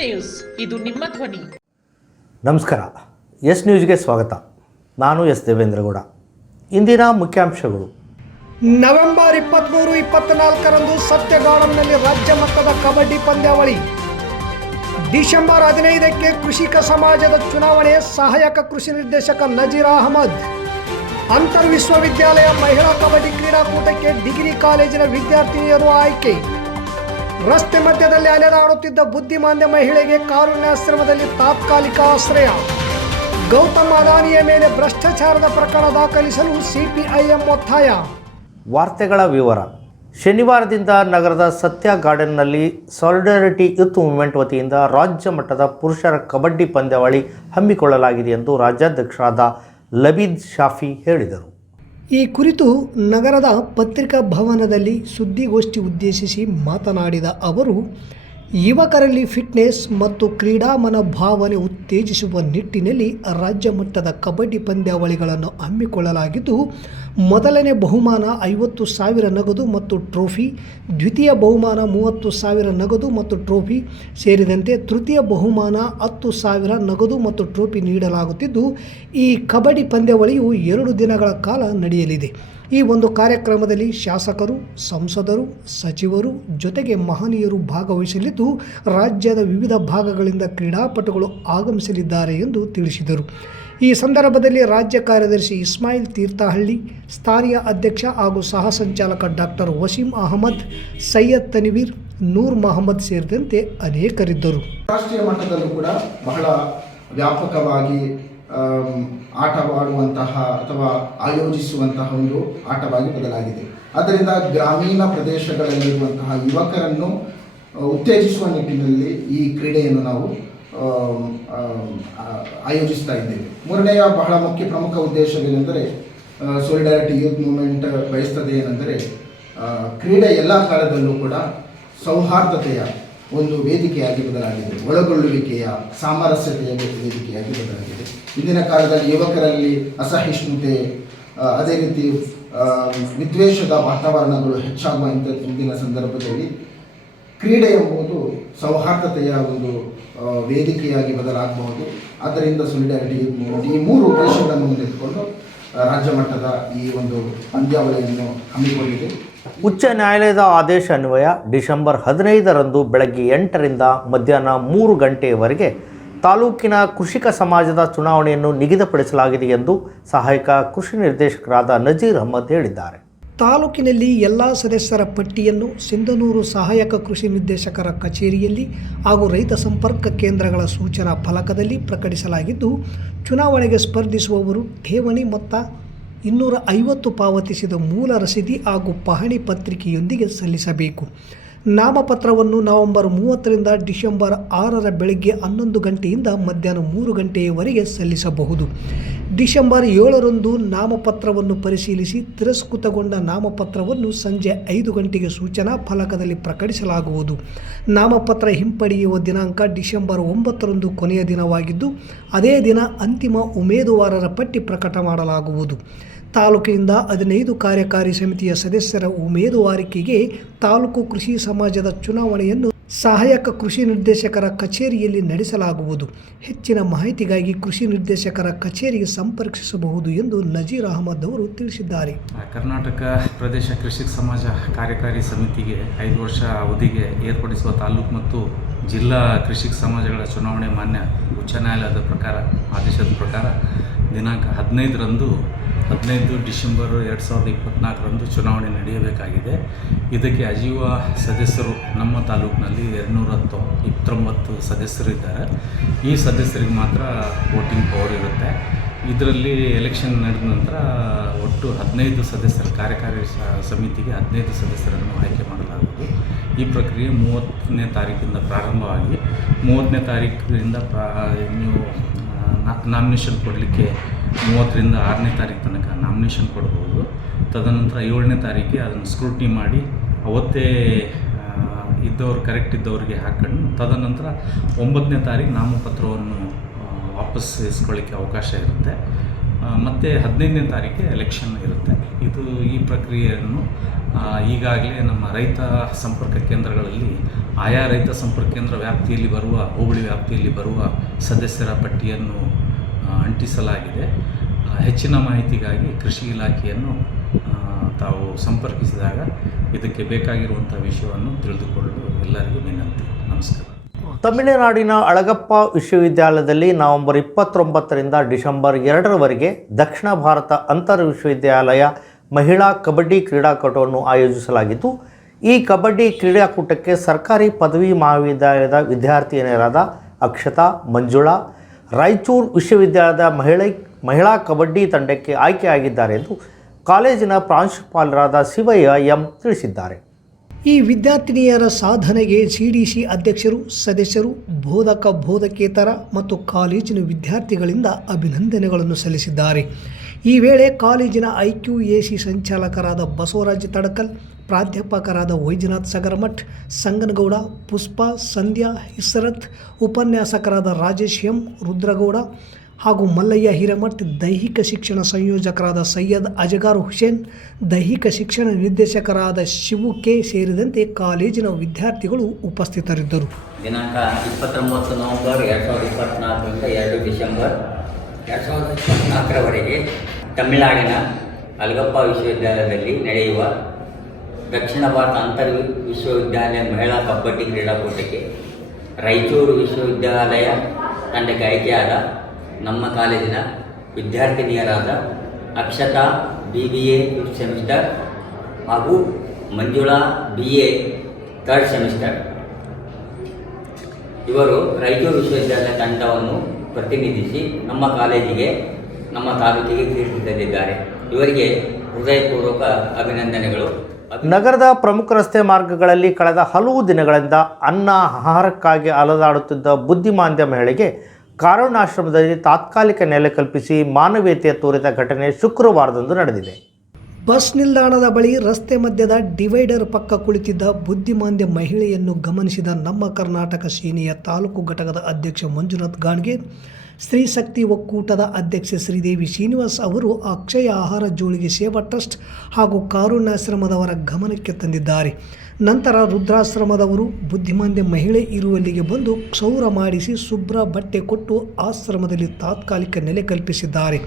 News. ಇದು ನಿಮ್ಮ ಧ್ವನಿ. ನಮಸ್ಕಾರ. ಎಸ್ ನ್ಯೂಸ್ಗೆ ಸ್ವಾಗತ. ನಾನು ಎಸ್ ದೇವೇಂದ್ರಗೌಡ. ಇಂದಿನ ಮುಖ್ಯಾಂಶಗಳು. ನವೆಂಬರ್ ಇಪ್ಪತ್ತ್ಮೂರು ಇಪ್ಪತ್ನಾಲ್ಕರಂದು ಸತ್ಯಗಾಳಂನಲ್ಲಿ ರಾಜ್ಯ ಮಟ್ಟದ ಕಬಡ್ಡಿ ಪಂದ್ಯಾವಳಿ. ಡಿಸೆಂಬರ್ ಹದಿನೈದಕ್ಕೆ ಕೃಷಿಕ ಸಮಾಜದ ಚುನಾವಣೆ ಸಹಾಯಕ ಕೃಷಿ ನಿರ್ದೇಶಕ ನಜೀರ್ ಅಹಮದ್. ಅಂತರ್ ವಿಶ್ವವಿದ್ಯಾಲಯ ಮಹಿಳಾ ಕಬಡ್ಡಿ ಕ್ರೀಡಾಕೂಟಕ್ಕೆ ಡಿಗ್ರಿ ಕಾಲೇಜಿನ ವಿದ್ಯಾರ್ಥಿನಿಯರು ಆಯ್ಕೆ. ರಸ್ತೆ ಮಧ್ಯದಲ್ಲಿ ಅಲೆದಾಡುತ್ತಿದ್ದ ಬುದ್ಧಿಮಾಂದ್ಯ ಮಹಿಳೆಗೆ ಕಾರುಣ್ಯಾಶ್ರಮದಲ್ಲಿ ತಾತ್ಕಾಲಿಕ ಆಶ್ರಯ. ಗೌತಮ್ ಅದಾನಿಯ ಮೇಲೆ ಭ್ರಷ್ಟಾಚಾರದ ಪ್ರಕರಣ ದಾಖಲಿಸಲು ಸಿಪಿಐಎಂ ಒತ್ತಾಯ. ವಾರ್ತೆಗಳ ವಿವರ. ಶನಿವಾರದಿಂದ ನಗರದ ಸತ್ಯ ಗಾರ್ಡನ್ನಲ್ಲಿ ಸಾಲಿಡಾರಿಟಿ ಯುತ್ ಮೂವ್ಮೆಂಟ್ ವತಿಯಿಂದ ರಾಜ್ಯ ಮಟ್ಟದ ಪುರುಷರ ಕಬಡ್ಡಿ ಪಂದ್ಯಾವಳಿ ಹಮ್ಮಿಕೊಳ್ಳಲಾಗಿದೆ ಎಂದು ರಾಜ್ಯಾಧ್ಯಕ್ಷರಾದ ಲಬೀದ್ ಶಾಫಿ ಹೇಳಿದರು. ಈ ಕುರಿತು ನಗರದ ಪತ್ರಿಕಾ ಭವನದಲ್ಲಿ ಸುದ್ದಿಗೋಷ್ಠಿ ಉದ್ದೇಶಿಸಿ ಮಾತನಾಡಿದ ಅವರು ಯುವಕರಲ್ಲಿ ಫಿಟ್ನೆಸ್ ಮತ್ತು ಕ್ರೀಡಾ ಮನೋಭಾವನೆ ಉತ್ತೇಜಿಸುವ ನಿಟ್ಟಿನಲ್ಲಿ ರಾಜ್ಯ ಮಟ್ಟದ ಕಬಡ್ಡಿ ಪಂದ್ಯಾವಳಿಗಳನ್ನು ಹಮ್ಮಿಕೊಳ್ಳಲಾಗಿದ್ದು, ಮೊದಲನೇ ಬಹುಮಾನ ಐವತ್ತು ಸಾವಿರ ನಗದು ಮತ್ತು ಟ್ರೋಫಿ, ದ್ವಿತೀಯ ಬಹುಮಾನ ಮೂವತ್ತು ಸಾವಿರ ನಗದು ಮತ್ತು ಟ್ರೋಫಿ ಸೇರಿದಂತೆ ತೃತೀಯ ಬಹುಮಾನ ಹತ್ತು ಸಾವಿರ ನಗದು ಮತ್ತು ಟ್ರೋಫಿ ನೀಡಲಾಗುತ್ತಿದ್ದು, ಈ ಕಬಡ್ಡಿ ಪಂದ್ಯಾವಳಿಯು ಎರಡು ದಿನಗಳ ಕಾಲ ನಡೆಯಲಿದೆ. ಈ ಒಂದು ಕಾರ್ಯಕ್ರಮದಲ್ಲಿ ಶಾಸಕರು, ಸಂಸದರು, ಸಚಿವರು ಜೊತೆಗೆ ಮಹನೀಯರು ಭಾಗವಹಿಸಲಿದ್ದು, ರಾಜ್ಯದ ವಿವಿಧ ಭಾಗಗಳಿಂದ ಕ್ರೀಡಾಪಟುಗಳು ಆಗಮಿಸಲಿದ್ದಾರೆ ಎಂದು ತಿಳಿಸಿದರು. ಈ ಸಂದರ್ಭದಲ್ಲಿ ರಾಜ್ಯ ಕಾರ್ಯದರ್ಶಿ ಇಸ್ಮಾಯಿಲ್ ತೀರ್ಥಹಳ್ಳಿ, ಸ್ಥಾನೀಯ ಅಧ್ಯಕ್ಷ ಹಾಗೂ ಸಹ ಸಂಚಾಲಕ ಡಾಕ್ಟರ್ ವಸೀಂ ಅಹಮದ್, ಸೈಯದ್ ತನಿವೀರ್, ನೂರ್ ಮಹಮ್ಮದ್ ಸೇರಿದಂತೆ ಅನೇಕರಿದ್ದರು. ರಾಷ್ಟ್ರೀಯ ಮಟ್ಟದಲ್ಲೂ ಕೂಡ ಬಹಳ ವ್ಯಾಪಕವಾಗಿ ಆಟವಾಡುವಂತಹ ಅಥವಾ ಆಯೋಜಿಸುವಂತಹ ಒಂದು ಆಟವಾಗಿ ಬದಲಾಗಿದೆ. ಆದ್ದರಿಂದ ಗ್ರಾಮೀಣ ಪ್ರದೇಶಗಳಲ್ಲಿರುವಂತಹ ಯುವಕರನ್ನು ಉತ್ತೇಜಿಸುವ ನಿಟ್ಟಿನಲ್ಲಿ ಈ ಕ್ರೀಡೆಯನ್ನು ನಾವು ಆಯೋಜಿಸ್ತಾ ಇದ್ದೇವೆ. ಮೂರನೆಯ ಬಹಳ ಮುಖ್ಯ ಪ್ರಮುಖ ಉದ್ದೇಶವೇನೆಂದರೆ ಸೋಲಿಡಾರಿಟಿ ಯೂತ್ ಮೂವ್ಮೆಂಟ್ ಬಯಸ್ತದೆ ಏನೆಂದರೆ ಕ್ರೀಡೆ ಎಲ್ಲ ಕಾಲದಲ್ಲೂ ಕೂಡ ಸೌಹಾರ್ದತೆಯ ಒಂದು ವೇದಿಕೆಯಾಗಿ ಬದಲಾಗಿದೆ. ಒಳಗೊಳ್ಳುವಿಕೆಯ ಸಾಮರಸ್ಯತೆಯ ವೇದಿಕೆಯಾಗಿ ಬದಲಾಗಿದೆ. ಇಂದಿನ ಕಾಲದಲ್ಲಿ ಯುವಕರಲ್ಲಿ ಅಸಹಿಷ್ಣುತೆ ಅದೇ ರೀತಿ ವಿದ್ವೇಷದ ವಾತಾವರಣಗಳು ಹೆಚ್ಚಾಗುವ ಇಂಥ ಇಂದಿನ ಸಂದರ್ಭದಲ್ಲಿ ಕ್ರೀಡೆ ಎಂಬುದು ಸೌಹಾರ್ದತೆಯ ಒಂದು ವೇದಿಕೆಯಾಗಿ ಬದಲಾಗಬಹುದು. ಆದ್ದರಿಂದ ಸೊಲಿಡಾರಿಟಿ ಈ ಮೂರು ಉದ್ದೇಶಗಳನ್ನು ಮುಂದಿಟ್ಟುಕೊಂಡು ರಾಜ್ಯ ಮಟ್ಟದ ಈ ಒಂದು ಪಂದ್ಯಾವಳಿಯನ್ನು ಹಮ್ಮಿಕೊಂಡಿದೆ. ಉಚ್ಚ ನ್ಯಾಯಾಲಯದ ಆದೇಶ ಅನ್ವಯ ಡಿಸೆಂಬರ್ ಹದಿನೈದರಂದು ಬೆಳಗ್ಗೆ ಎಂಟರಿಂದ ಮಧ್ಯಾಹ್ನ ಮೂರು ಗಂಟೆಯವರೆಗೆ ತಾಲೂಕಿನ ಕೃಷಿಕ ಸಮಾಜದ ಚುನಾವಣೆಯನ್ನು ನಿಗದಿಪಡಿಸಲಾಗಿದೆ ಎಂದು ಸಹಾಯಕ ಕೃಷಿ ನಿರ್ದೇಶಕರಾದ ನಜೀರ್ ಅಹಮದ್ ಹೇಳಿದ್ದಾರೆ. ತಾಲೂಕಿನಲ್ಲಿ ಎಲ್ಲ ಸದಸ್ಯರ ಪಟ್ಟಿಯನ್ನು ಸಿಂಧನೂರು ಸಹಾಯಕ ಕೃಷಿ ನಿರ್ದೇಶಕರ ಕಚೇರಿಯಲ್ಲಿ ಹಾಗೂ ರೈತ ಸಂಪರ್ಕ ಕೇಂದ್ರಗಳ ಸೂಚನಾ ಫಲಕದಲ್ಲಿ ಪ್ರಕಟಿಸಲಾಗಿದ್ದು, ಚುನಾವಣೆಗೆ ಸ್ಪರ್ಧಿಸುವವರು ಠೇವಣಿ ಮೊತ್ತ ಇನ್ನೂರ ಐವತ್ತು ಪಾವತಿಸಿದ ಮೂಲ ರಸೀದಿ ಹಾಗೂ ಪಹಣಿ ಪತ್ರಿಕೆಯೊಂದಿಗೆ ಸಲ್ಲಿಸಬೇಕು. ನಾಮಪತ್ರವನ್ನು ನವೆಂಬರ್ ಮೂವತ್ತರಿಂದ ಡಿಸೆಂಬರ್ ಆರರ ಬೆಳಗ್ಗೆ ಹನ್ನೊಂದು ಗಂಟೆಯಿಂದ ಮಧ್ಯಾಹ್ನ ಮೂರು ಗಂಟೆಯವರೆಗೆ ಸಲ್ಲಿಸಬಹುದು. ಡಿಸೆಂಬರ್ ಏಳರಂದು ನಾಮಪತ್ರವನ್ನು ಪರಿಶೀಲಿಸಿ ತಿರಸ್ಕೃತಗೊಂಡ ನಾಮಪತ್ರವನ್ನು ಸಂಜೆ ಐದು ಗಂಟೆಗೆ ಸೂಚನಾ ಫಲಕದಲ್ಲಿ ಪ್ರಕಟಿಸಲಾಗುವುದು. ನಾಮಪತ್ರ ಹಿಂಪಡೆಯುವ ದಿನಾಂಕ ಡಿಸೆಂಬರ್ ಒಂಬತ್ತರಂದು ಕೊನೆಯ ದಿನವಾಗಿದ್ದು, ಅದೇ ದಿನ ಅಂತಿಮ ಉಮೇದುವಾರರ ಪಟ್ಟಿ ಪ್ರಕಟ ಮಾಡಲಾಗುವುದು. ತಾಲೂಕಿನಿಂದ ಹದಿನೈದು ಕಾರ್ಯಕಾರಿ ಸಮಿತಿಯ ಸದಸ್ಯರ ಉಮೇದುವಾರಿಕೆಗೆ ತಾಲೂಕು ಕೃಷಿ ಸಮಾಜದ ಚುನಾವಣೆಯನ್ನು ಸಹಾಯಕ ಕೃಷಿ ನಿರ್ದೇಶಕರ ಕಚೇರಿಯಲ್ಲಿ ನಡೆಸಲಾಗುವುದು. ಹೆಚ್ಚಿನ ಮಾಹಿತಿಗಾಗಿ ಕೃಷಿ ನಿರ್ದೇಶಕರ ಕಚೇರಿಗೆ ಸಂಪರ್ಕಿಸಬಹುದು ಎಂದು ನಜೀರ್ ಅಹಮದ್ ಅವರು ತಿಳಿಸಿದ್ದಾರೆ. ಕರ್ನಾಟಕ ಪ್ರದೇಶ ಕೃಷಿ ಸಮಾಜ ಕಾರ್ಯಕಾರಿ ಸಮಿತಿಗೆ ಐದು ವರ್ಷ ಅವಧಿಗೆ ಏರ್ಪಡಿಸುವ ತಾಲೂಕು ಮತ್ತು ಜಿಲ್ಲಾ ಕೃಷಿ ಸಮಾಜಗಳ ಚುನಾವಣೆ ಮಾನ್ಯ ಉಚ್ಚ ನ್ಯಾಯಾಲಯದ ಪ್ರಕಾರ, ಆದೇಶದ ಪ್ರಕಾರ ದಿನಾಂಕ ಹದಿನೈದರಂದು ಹದಿನೈದು ಡಿಸೆಂಬರ್ ಎರಡು ಸಾವಿರದ ಇಪ್ಪತ್ತ್ನಾಲ್ಕರಂದು ಚುನಾವಣೆ ನಡೆಯಬೇಕಾಗಿದೆ. ಇದಕ್ಕೆ ಅಜೀವ ಸದಸ್ಯರು ನಮ್ಮ ತಾಲೂಕಿನಲ್ಲಿ ಎರಡುನೂರ ಹತ್ತು ಇಪ್ಪತ್ತೊಂಬತ್ತು ಸದಸ್ಯರು ಇದ್ದಾರೆ. ಈ ಸದಸ್ಯರಿಗೆ ಮಾತ್ರ ವೋಟಿಂಗ್ ಪವರ್ ಇರುತ್ತೆ. ಇದರಲ್ಲಿ ಎಲೆಕ್ಷನ್ ನಡೆದ ನಂತರ ಒಟ್ಟು ಹದಿನೈದು ಸದಸ್ಯರ ಕಾರ್ಯಕಾರಿ ಸಮಿತಿಗೆ ಹದಿನೈದು ಸದಸ್ಯರನ್ನು ಆಯ್ಕೆ ಮಾಡಲಾಗುವುದು. ಈ ಪ್ರಕ್ರಿಯೆ ಮೂವತ್ತನೇ ತಾರೀಕಿಂದ ಪ್ರಾರಂಭವಾಗಿ, ಮೂವತ್ತನೇ ತಾರೀಕಿನಿಂದ ಪ್ರಾ ನೀವು ನಾಮಿನೇಷನ್ ಕೊಡಲಿಕ್ಕೆ ಮೂವತ್ತರಿಂದ ಆರನೇ ತಾರೀಕು ನಾಮಿನೇಷನ್ ಕೊಡ್ಬೋದು. ತದನಂತರ ಏಳನೇ ತಾರೀಕಿಗೆ ಅದನ್ನು ಸ್ಕ್ರೂಟ್ನಿ ಮಾಡಿ ಅವತ್ತೇ ಇದ್ದವ್ರು ಕರೆಕ್ಟ್ ಇದ್ದವ್ರಿಗೆ ಹಾಕೊಂಡು ತದನಂತರ ಒಂಬತ್ತನೇ ತಾರೀಕು ನಾಮಪತ್ರವನ್ನು ವಾಪಸ್ ಇಸ್ಕೊಳ್ಳಿಕ್ಕೆ ಅವಕಾಶ ಇರುತ್ತೆ. ಮತ್ತು ಹದಿನೈದನೇ ತಾರೀಕಿಗೆ ಎಲೆಕ್ಷನ್ ಇರುತ್ತೆ. ಇದು ಈ ಪ್ರಕ್ರಿಯೆಯನ್ನು ಈಗಾಗಲೇ ನಮ್ಮ ರೈತ ಸಂಪರ್ಕ ಕೇಂದ್ರಗಳಲ್ಲಿ, ಆಯಾ ರೈತ ಸಂಪರ್ಕ ಕೇಂದ್ರ ವ್ಯಾಪ್ತಿಯಲ್ಲಿ ಬರುವ, ಹೋಬಳಿ ವ್ಯಾಪ್ತಿಯಲ್ಲಿ ಬರುವ ಸದಸ್ಯರ ಪಟ್ಟಿಯನ್ನು ಅಂಟಿಸಲಾಗಿದೆ. ಹೆಚ್ಚಿನ ಮಾಹಿತಿಗಾಗಿ ಕೃಷಿ ಇಲಾಖೆಯನ್ನು ತಾವು ಸಂಪರ್ಕಿಸಿದಾಗ ಇದಕ್ಕೆ ಬೇಕಾಗಿರುವಂಥ ವಿಷಯವನ್ನು ತಿಳಿದುಕೊಳ್ಳಲು ಎಲ್ಲರಿಗೂ ವಿನಂತಿ. ನಮಸ್ಕಾರ. ತಮಿಳುನಾಡಿನ ಅಳಗಪ್ಪ ವಿಶ್ವವಿದ್ಯಾಲಯದಲ್ಲಿ ನವೆಂಬರ್ ಇಪ್ಪತ್ತೊಂಬತ್ತರಿಂದ ಡಿಸೆಂಬರ್ ಎರಡರವರೆಗೆ ದಕ್ಷಿಣ ಭಾರತ ಅಂತರ್ ವಿಶ್ವವಿದ್ಯಾಲಯ ಮಹಿಳಾ ಕಬಡ್ಡಿ ಕ್ರೀಡಾಕೂಟವನ್ನು ಆಯೋಜಿಸಲಾಗಿದ್ದು ಈ ಕಬಡ್ಡಿ ಕ್ರೀಡಾಕೂಟಕ್ಕೆ ಸರ್ಕಾರಿ ಪದವಿ ಮಹಾವಿದ್ಯಾಲಯದ ವಿದ್ಯಾರ್ಥಿನಿಯರಾದ ಅಕ್ಷತಾ, ಮಂಜುಳಾ ರಾಯಚೂರು ವಿಶ್ವವಿದ್ಯಾಲಯದ ಮಹಿಳೆ, ಮಹಿಳಾ ಕಬಡ್ಡಿ ತಂಡಕ್ಕೆ ಆಯ್ಕೆಯಾಗಿದ್ದಾರೆ ಎಂದು ಕಾಲೇಜಿನ ಪ್ರಾಂಶುಪಾಲರಾದ ಶಿವಯ್ಯ ಎಂ ತಿಳಿಸಿದ್ದಾರೆ. ಈ ವಿದ್ಯಾರ್ಥಿನಿಯರ ಸಾಧನೆಗೆ ಸಿಡಿಸಿ ಅಧ್ಯಕ್ಷರು, ಸದಸ್ಯರು, ಬೋಧಕ, ಬೋಧಕೇತರ ಮತ್ತು ಕಾಲೇಜಿನ ವಿದ್ಯಾರ್ಥಿಗಳಿಂದ ಅಭಿನಂದನೆಗಳನ್ನು ಸಲ್ಲಿಸಿದ್ದಾರೆ. ಈ ವೇಳೆ ಕಾಲೇಜಿನ ಐ ಕ್ಯೂ ಎ ಸಿ ಸಂಚಾಲಕರಾದ ಬಸವರಾಜ್ ತಡಕಲ್, ಪ್ರಾಧ್ಯಾಪಕರಾದ ವೈಜನಾಥ್ ಸಗರಮಠ್, ಸಂಗನಗೌಡ, ಪುಷ್ಪ, ಸಂಧ್ಯಾ ಇಸರತ್ ಉಪನ್ಯಾಸಕರಾದ ರಾಜೇಶ್ ಎಂ, ರುದ್ರಗೌಡ ಹಾಗೂ ಮಲ್ಲಯ್ಯ ಹಿರೇಮಠ್, ದೈಹಿಕ ಶಿಕ್ಷಣ ಸಂಯೋಜಕರಾದ ಸೈಯದ್ ಅಜಗಾರ್ ಹುಸೇನ್, ದೈಹಿಕ ಶಿಕ್ಷಣ ನಿರ್ದೇಶಕರಾದ ಶಿವು ಕೆ ಸೇರಿದಂತೆ ಕಾಲೇಜಿನ ವಿದ್ಯಾರ್ಥಿಗಳು ಉಪಸ್ಥಿತರಿದ್ದರು. ದಿನಾಂಕ ಇಪ್ಪತ್ತೊಂಬತ್ತು ನವೆಂಬರ್ ಎರಡು ಸಾವಿರದ ಇಪ್ಪತ್ತ್ನಾಲ್ಕರಿಂದ ಎರಡು ಡಿಸೆಂಬರ್ ಎರಡು ಸಾವಿರದ ಇಪ್ಪತ್ತ್ನಾಲ್ಕರವರೆಗೆ ತಮಿಳುನಾಡಿನ ಅಲ್ಗಪ್ಪ ವಿಶ್ವವಿದ್ಯಾಲಯದಲ್ಲಿ ನಡೆಯುವ ದಕ್ಷಿಣ ಭಾರತ ಅಂತರ್ ವಿಶ್ವವಿದ್ಯಾಲಯ ಮಹಿಳಾ ಕಬಡ್ಡಿ ಕ್ರೀಡಾಕೂಟಕ್ಕೆ ರಾಯಚೂರು ವಿಶ್ವವಿದ್ಯಾಲಯ ತಂಡಕ್ಕೆ ಆಯ್ಕೆಯಾದ ನಮ್ಮ ಕಾಲೇಜಿನ ವಿದ್ಯಾರ್ಥಿನಿಯರಾದ Akshata B B A fifth semester ಹಾಗೂ Manjula B A third semester. ಇವರು ರಾಯಚೂರು ವಿಶ್ವವಿದ್ಯಾಲಯ ತಂಡವನ್ನು ಪ್ರತಿನಿಧಿಸಿ ನಮ್ಮ ಕಾಲೇಜಿಗೆ, ನಮ್ಮ ತಾಲೂಕಿಗೆ ಕೀರ್ತಿ ತಂದಿದ್ದಾರೆ. ಇವರಿಗೆ ಹೃದಯಪೂರ್ವಕ ಅಭಿನಂದನೆಗಳು. ನಗರದ ಪ್ರಮುಖ ರಸ್ತೆ ಮಾರ್ಗಗಳಲ್ಲಿ ಕಳೆದ ಹಲವು ದಿನಗಳಿಂದ ಅನ್ನ ಆಹಾರಕ್ಕಾಗಿ ಅಲದಾಡುತ್ತಿದ್ದ ಬುದ್ಧಿಮಾಂದ್ಯ ಮಹಿಳೆಗೆ ಕಾರಣಾಶ್ರಮದಲ್ಲಿ ತಾತ್ಕಾಲಿಕ ನೆಲೆ ಕಲ್ಪಿಸಿ ಮಾನವೀಯತೆಯ ತೋರಿದ ಘಟನೆ ಶುಕ್ರವಾರದಂದು ನಡೆದಿದೆ. ಬಸ್ ನಿಲ್ದಾಣದ ಬಳಿ ರಸ್ತೆ ಮಧ್ಯದ ಡಿವೈಡರ್ ಪಕ್ಕ ಕುಳಿತಿದ್ದ ಬುದ್ಧಿಮಾಂದ್ಯ ಮಹಿಳೆಯನ್ನು ಗಮನಿಸಿದ ನಮ್ಮ ಕರ್ನಾಟಕ ಸೇನೆಯ ತಾಲೂಕು ಘಟಕದ ಅಧ್ಯಕ್ಷ ಮಂಜುನಾಥ್ ಗಾಣ್ಗೆ, ಸ್ತ್ರೀ ಶಕ್ತಿ ಒಕ್ಕೂಟದ ಅಧ್ಯಕ್ಷೆ ಶ್ರೀದೇವಿ ಶ್ರೀನಿವಾಸ್ ಅವರು ಅಕ್ಷಯ ಆಹಾರ ಜೋಳಿಗೆ ಸೇವಾ ಟ್ರಸ್ಟ್ ಹಾಗೂ ಕಾರುಣ್ಯಾಶ್ರಮದವರ ಗಮನಕ್ಕೆ ತಂದಿದ್ದಾರೆ. ನಂತರ ರುದ್ರಾಶ್ರಮದವರು ಬುದ್ಧಿಮಾಂದ್ಯ ಮಹಿಳೆ ಇರುವಲ್ಲಿಗೆ ಬಂದು ಕ್ಷೌರ ಮಾಡಿಸಿ ಶುಭ್ರ ಬಟ್ಟೆ ಕೊಟ್ಟು ಆಶ್ರಮದಲ್ಲಿ ತಾತ್ಕಾಲಿಕ ನೆಲೆ ಕಲ್ಪಿಸಿದ್ದಾರೆ.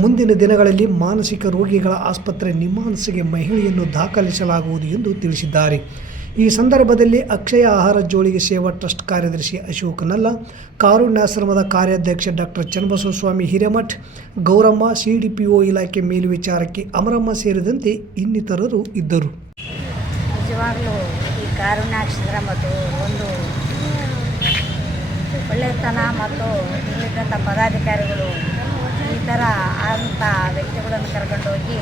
ಮುಂದಿನ ದಿನಗಳಲ್ಲಿ ಮಾನಸಿಕ ರೋಗಿಗಳ ಆಸ್ಪತ್ರೆ ನಿಮಾನ್ಸ್ಗೆ ಮಹಿಳೆಯನ್ನು ದಾಖಲಿಸಲಾಗುವುದು ಎಂದು ತಿಳಿಸಿದ್ದಾರೆ. ಈ ಸಂದರ್ಭದಲ್ಲಿ ಅಕ್ಷಯ ಆಹಾರ ಜೋಳಿಗೆ ಸೇವಾ ಟ್ರಸ್ಟ್ ಕಾರ್ಯದರ್ಶಿ ಅಶೋಕ್ ನಲ್ಲ ಕಾರುಣ್ಯಾಶ್ರಮದ ಕಾರ್ಯಾಧ್ಯಕ್ಷ ಡಾಕ್ಟರ್ ಚನ್ನಬಸವಸ್ವಾಮಿ ಹಿರೇಮಠ್, ಗೌರಮ್ಮ ಸಿಡಿಪಿಒ ಇಲಾಖೆ ಮೇಲ್ವಿಚಾರಕಿ ಅಮರಮ್ಮ ಸೇರಿದಂತೆ ಇನ್ನಿತರರು ಇದ್ದರು. ನಿಜವಾಗಲೂ ಈ ಕಾರುಣ್ಯಾಶ್ರಮದ್ದು ಒಂದು ಒಳ್ಳೆಯತನ ಮತ್ತು ಪದಾಧಿಕಾರಿಗಳು ಈ ಥರ ಅಂಥ ವ್ಯಕ್ತಿಗಳನ್ನು ಕರ್ಕೊಂಡು ಹೋಗಿ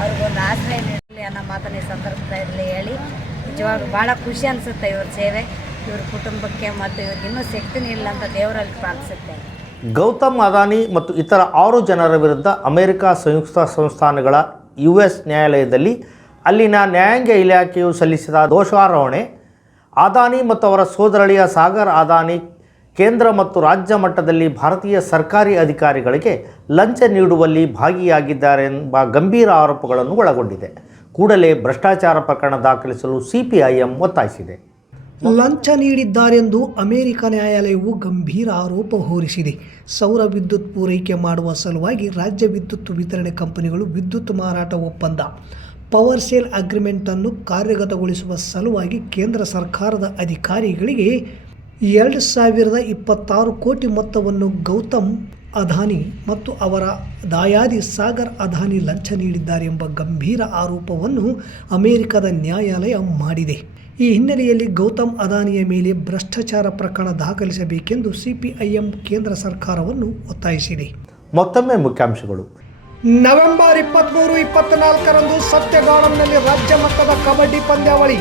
ಅವ್ರಿಗೊಂದು ಆಶ್ರಯ ನೀಡಲಿ ಅನ್ನೋ ಮಾತನ್ನ ಈ ಸಂದರ್ಭದಲ್ಲಿ ಹೇಳಿ. ನಿಜವಾಗ್ಲೂ ಭಾಳ ಖುಷಿ ಅನಿಸುತ್ತೆ ಇವ್ರ ಸೇವೆ. ಇವ್ರ ಕುಟುಂಬಕ್ಕೆ ಮತ್ತು ಇವ್ರಿಗೆ ಇನ್ನೂ ಶಕ್ತಿ ನೀಡಲಿ ಅಂತ ದೇವರಲ್ಲಿ ಪ್ರಾರ್ಥಿಸುತ್ತೆ. ಗೌತಮ್ ಅದಾನಿ ಮತ್ತು ಇತರ ಆರು ಜನರ ವಿರುದ್ಧ ಅಮೆರಿಕ ಸಂಯುಕ್ತ ಸಂಸ್ಥಾನಗಳ ಯು ಎಸ್ ನ್ಯಾಯಾಲಯದಲ್ಲಿ ಅಲ್ಲಿನ ನ್ಯಾಯಾಂಗ ಇಲಾಖೆಯು ಸಲ್ಲಿಸಿದ ದೋಷಾರೋಹಣೆ. ಅದಾನಿ ಮತ್ತು ಅವರ ಸೋದರಳಿಯ ಸಾಗರ್ ಅದಾನಿ ಕೇಂದ್ರ ಮತ್ತು ರಾಜ್ಯ ಮಟ್ಟದಲ್ಲಿ ಭಾರತೀಯ ಸರ್ಕಾರಿ ಅಧಿಕಾರಿಗಳಿಗೆ ಲಂಚ ನೀಡುವಲ್ಲಿ ಭಾಗಿಯಾಗಿದ್ದಾರೆ ಎಂಬ ಗಂಭೀರ ಆರೋಪಗಳನ್ನು ಒಳಗೊಂಡಿದೆ. ಕೂಡಲೇ ಭ್ರಷ್ಟಾಚಾರ ಪ್ರಕರಣ ದಾಖಲಿಸಲು ಸಿಪಿಐಎಂ ಒತ್ತಾಯಿಸಿದೆ. ಲಂಚ ನೀಡಿದ್ದಾರೆಂದು ಅಮೆರಿಕ ನ್ಯಾಯಾಲಯವು ಗಂಭೀರ ಆರೋಪ ಹೊರಿಸಿದೆ. ಸೌರ ವಿದ್ಯುತ್ ಪೂರೈಕೆ ಮಾಡುವ ಸಲುವಾಗಿ ರಾಜ್ಯ ವಿದ್ಯುತ್ ವಿತರಣೆ ಕಂಪನಿಗಳು ವಿದ್ಯುತ್ ಮಾರಾಟ ಒಪ್ಪಂದ. ಪವರ್ ಸೇಲ್ ಅಗ್ರಿಮೆಂಟನ್ನು ಕಾರ್ಯಗತಗೊಳಿಸುವ ಸಲುವಾಗಿ ಕೇಂದ್ರ ಸರ್ಕಾರದ ಅಧಿಕಾರಿಗಳಿಗೆ ಎರಡು ಸಾವಿರದ ಇಪ್ಪತ್ತಾರು ಕೋಟಿ ಮೊತ್ತವನ್ನು ಗೌತಮ್ ಅದಾನಿ ಮತ್ತು ಅವರ ದಾಯಾದಿ ಸಾಗರ್ ಅದಾನಿ ಲಂಚ ನೀಡಿದ್ದಾರೆ ಎಂಬ ಗಂಭೀರ ಆರೋಪವನ್ನು ಅಮೆರಿಕದ ನ್ಯಾಯಾಲಯ ಮಾಡಿದೆ. ಈ ಹಿನ್ನೆಲೆಯಲ್ಲಿ ಗೌತಮ್ ಅದಾನಿಯ ಮೇಲೆ ಭ್ರಷ್ಟಾಚಾರ ಪ್ರಕರಣ ದಾಖಲಿಸಬೇಕೆಂದು ಸಿಪಿಐಎಂ ಕೇಂದ್ರ ಸರ್ಕಾರವನ್ನು ಒತ್ತಾಯಿಸಿದೆ. ಮತ್ತೊಮ್ಮೆ ಮುಖ್ಯಾಂಶಗಳು. ನವೆಂಬರ್ ಇಪ್ಪತ್ತ್ಮೂರು ಇಪ್ಪತ್ತ್ನಾಲ್ಕರಂದು ಸತ್ಯಗಾರ್ಡನ್ನಲ್ಲಿ ರಾಜ್ಯ ಮಟ್ಟದ ಕಬಡ್ಡಿ ಪಂದ್ಯಾವಳಿ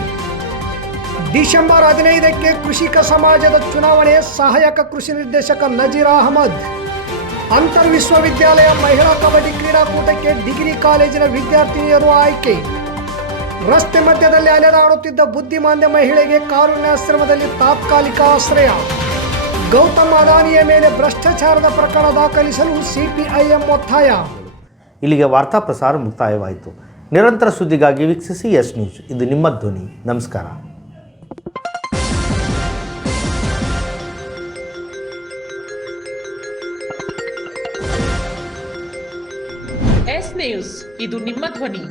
ಡಿಸೆಂಬರ್ ಹದಿನೈದಕ್ಕೆ ಕೃಷಿಕ ಸಮಾಜದ ಚುನಾವಣೆ ಸಹಾಯಕ ಕೃಷಿ ನಿರ್ದೇಶಕ ನಜೀರ್ ಅಹಮದ್. ಅಂತರ್ ವಿಶ್ವವಿದ್ಯಾಲಯ ಮಹಿಳಾ ಕಬಡ್ಡಿ ಕ್ರೀಡಾಕೂಟಕ್ಕೆ ಡಿಗ್ರಿ ಕಾಲೇಜಿನ ವಿದ್ಯಾರ್ಥಿನಿಯರು ಆಯ್ಕೆ. ರಸ್ತೆ ಮಧ್ಯದಲ್ಲಿ ಅಲೆದಾಡುತ್ತಿದ್ದ ಬುದ್ಧಿಮಾಂದ್ಯ ಮಹಿಳೆಗೆ ಕಾರುಣ್ಯಾಶ್ರಮದಲ್ಲಿ ತಾತ್ಕಾಲಿಕ ಆಶ್ರಯ. ಗೌತಮ್ ಅದಾನಿಯ ಮೇಲೆ ಭ್ರಷ್ಟಾಚಾರದ ಪ್ರಕರಣ ದಾಖಲಿಸಲು ಸಿಪಿಐಎಂ ಒತ್ತಾಯ. ಇಲ್ಲಿಗೆ ವಾರ್ತಾ ಪ್ರಸಾರ ಮುಕ್ತಾಯವಾಯಿತು. ನಿರಂತರ ಸುದ್ದಿಗಾಗಿ ವೀಕ್ಷಿಸಿ ಎಸ್ ನ್ಯೂಸ್. ಇದು ನಿಮ್ಮ ಧ್ವನಿ. ನಮಸ್ಕಾರ. ನ್ಯೂಸ್ ಇದು ನಿಮ್ಮ ಧ್ವನಿ